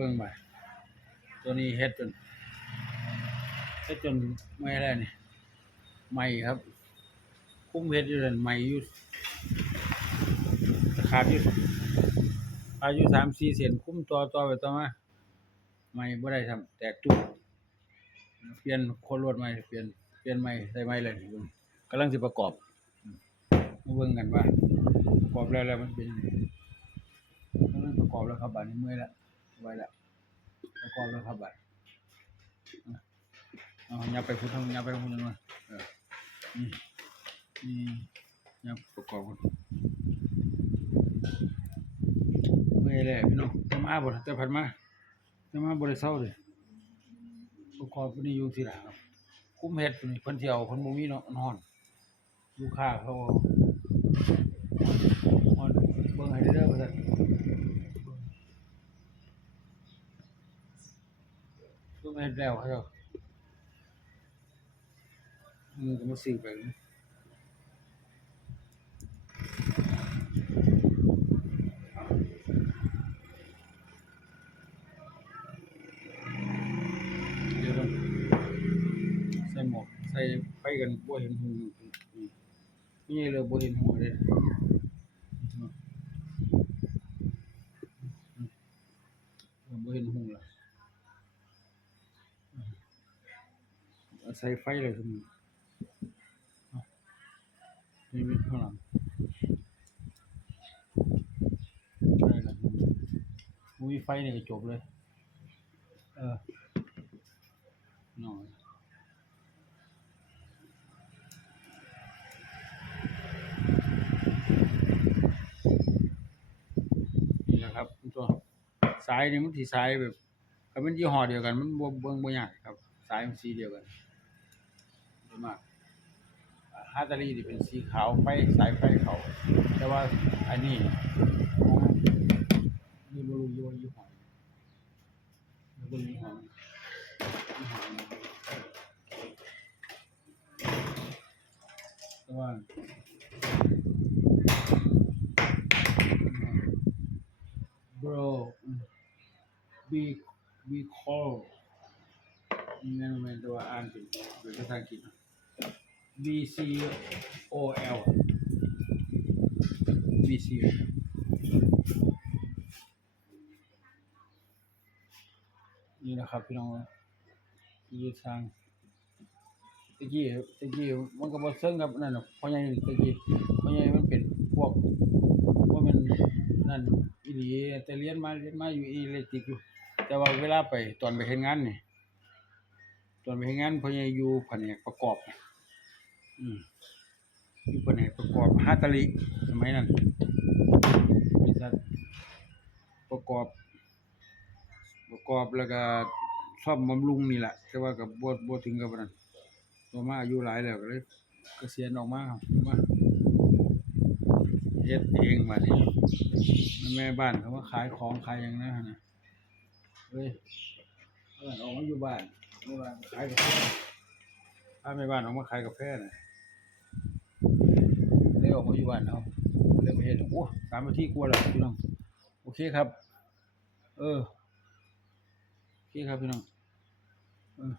เบิ่งไปตัวนี้เฮ็ดจนเฮ็ดจนไม่แล้นี่ใหม่ครับ คุ้มเฮ็ดอยู่นั่นใหม่อยู่ขาดอยู่อายุสามสี่เซนคุ้มต่อต่อไปต่อมาใหม่บ่ได้ทำแตกจุกเปลี่ยนโคนรวดใหม่เปลี่ยนเปลี่ยนใหม่ใส่ใหม่เลยนี่เบิ่งกำลังสิประกอบมาเบิ่งกันว่าประกอบแล้วแล้วมันเป็นกำลังประกอบแล้วครับบัดนี้เมื่อยแล้ว ไว้แล้วประกอบแล้วครับบัดอะเอาอย่าไปพูดทางอย่าไปพูดทางนั้นเออนี่นี่อย่าประกอบกันเมื่อยแล้วพี่น้องจะมาบ่ล่ะแต่พันมาจะมาบ่ได้เศร้าเลยประกอบนี่อยู่ที่หลังครับคุ้มเฮ็ดนี่เพิ่นสิเอาเพิ่นบ่มีเนาะนอนลูกค้าเขาเอานอนเบิ่งให้เด้อว่าซั่น ไมเฮ็ดแล้วเขาเจ้ามือก็มาซื้อไปนะเดี๋ยวก่อนใส่หมวกใส่ไปกันบ่เห็นหูนี่เลยบ่เห็นหูเลยเออบ่เห็นหูล่ะเอา ใส่ไฟเลยซุมื้อเอนี่เป็นข้างหลังใช่ล่ะบ่มีไฟเนี่ก็จบเลย เออหน่อยนี่แหละครับตัวสายนี่มันสีสายแบบถ้ามันยี่ห้อเดียวกัน มันบ่เบิ่งบ่ยากครับ สายมันสีเดียวกัน มากอ่าฮาตาลีนี่เป็นสีขาวไฟสายไฟเขาแต่ว่าอันนี้นี่บ่รู้ยี่ห้อยี่หอนี่บ่รู้ยี่ห้อยหอนี้แต่ว่า bro be be call นั่นมันตัวอ่านเป็นเป็นภาษาอังกฤษ B C O L B C นี่นะครับพี่น้องยี่ทางตะกี้ตะกี้มันก็บ่เซิงกับนั่นหรอกเพรายังตะกี้พรายังมันเป็นพวกว่ามันนั่นอีหลีแต่เรียนมาเรียนมาอยู่อีเล็กติกอยู่แต่ว่าเวลาไปตอนไปเฮ็ดงานนี่ตอนไปเฮ็ดงานพรายังอยู่แผนกประกอบอืม อยู่แผนประกอบฮาตาลิสมัยนั้นบริษัทประกอบ ประกอบแล้วก็ซ่อมบำรุงนี่แหละแต่ว่าก็บ่บ่ถึงกับนั้นตัวมาอายุหลายแล้วก็เลยเกษียณออกมาครับมาเฮ็ดเองบัดนี้แม่บ้านเขามาขายของขายหยังนะหั่นนะเฮ้ยเอิ้นออกมาอยู่บ้านแม่บ้านขายกาแถ้าไม่บ้านออกมาขายกาแฟน่ะเลยออกมาอยู่บ้านเอาเลยมาเห็นโอ้สามนาทีกลัวแล้วพี่น้อง โอเคครับ เออ โอเคครับพี่น้อง เออ